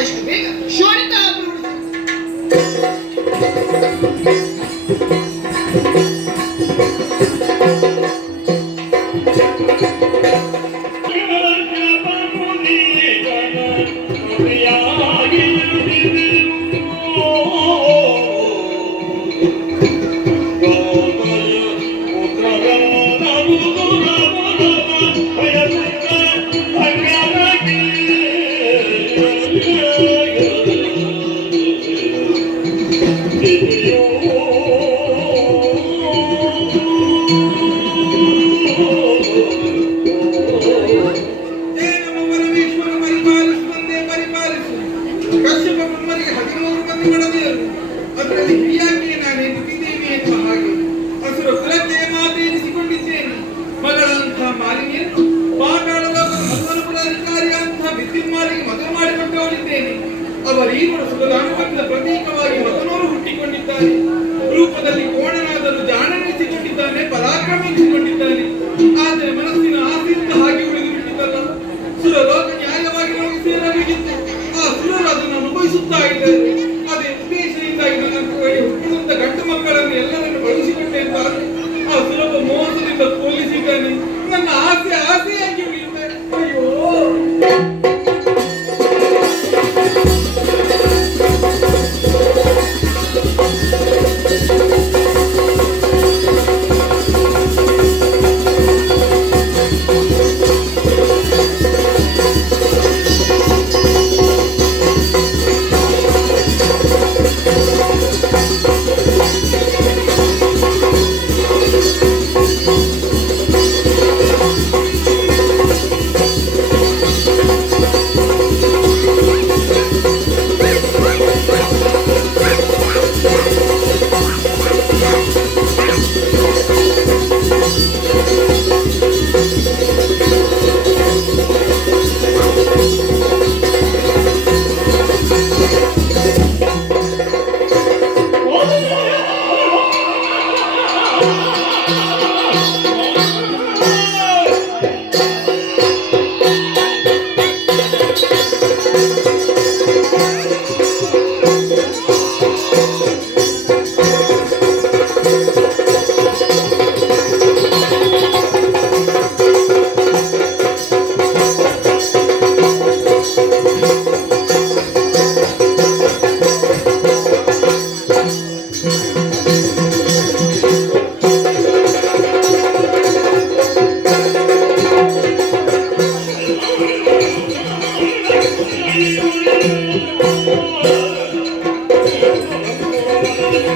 ಆದಷ್ಟು ಬೇಗ ಶೋಣಿತ ಅದರಲ್ಲಿ ಹಿರಿಯಾಗಿ ನಾನೇ ದುಡಿದೇವಿ ಎನ್ನುವ ಹಾಗೆ ಹಸುರ ಕುಲಕ್ಕೆ ಮಾತೆ ಎನಿಸಿಕೊಂಡಿದ್ದೇನೆ. ಮಗಳಂತಹ ಮಾಲಿನಿಯನ್ನು ಪಾತಾಳದ ಮತ್ತೊಂದು ಅಧಿಕಾರಿಯಂತಹ ವಿದ್ಯುನ್ಮಾಲಿಗೆ ಮದುವೆ ಮಾಡಿಕೊಟ್ಟವಳಿದ್ದೇನೆ. ಅವರೀವರು ಸುಖದಾನುಭವದ ಪ್ರತೀಕವಾಗಿ ಮಗನವರು ಹುಟ್ಟಿಕೊಂಡಿದ್ದಾರೆ. ರೂಪದಲ್ಲಿ ಕೋಣನಾದರೂ ಜಾಣನೆನಿಸಿಕೊಂಡಿದ್ದಾನೆ, ಪರಾಕ್ರಮ ಎನಿಸಿಕೊಂಡಿದ್ದಾನೆ. ಆದರೆ ಮನಸ್ಸಿನ ಆಸೆಯಿಂದ ಹಾಗೆ ಉಳಿದು ಬಿಟ್ಟಿದ್ದಲ್ಲ. ಸುರಲೋಕ ನ್ಯಾಯವಾಗಿ ನಮಗೆ ಸೇರಬೇಕಿತ್ತು. ಆ ಸುರರು ಅದನ್ನು ಅನುಭವಿಸುತ್ತಾ ಇದ್ದಾರೆ. ಅದೇ ಉದ್ದೇಶದಿಂದಾಗಿ ನನ್ನ ಹುಟ್ಟಿದಂತ ಗಂಡು ಮಕ್ಕಳನ್ನು ಎಲ್ಲರನ್ನು ಬಳಸಿಕೊಂಡೆ ಅಂತ ಆ ಸುಲಭ ಮೋಸದಿಂದ ಪೋಲಿಸಿದ್ದಾನೆ. ನನ್ನ ಆಸೆ ಆಸೆಯಾಗಿ ಉಳಿಯುತ್ತೆ. ಅಯ್ಯೋ,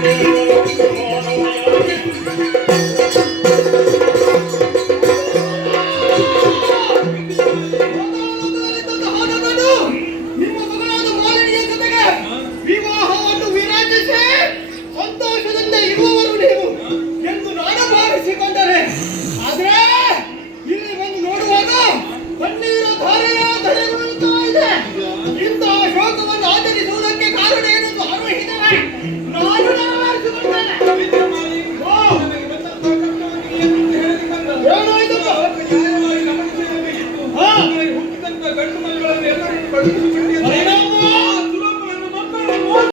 Thank you.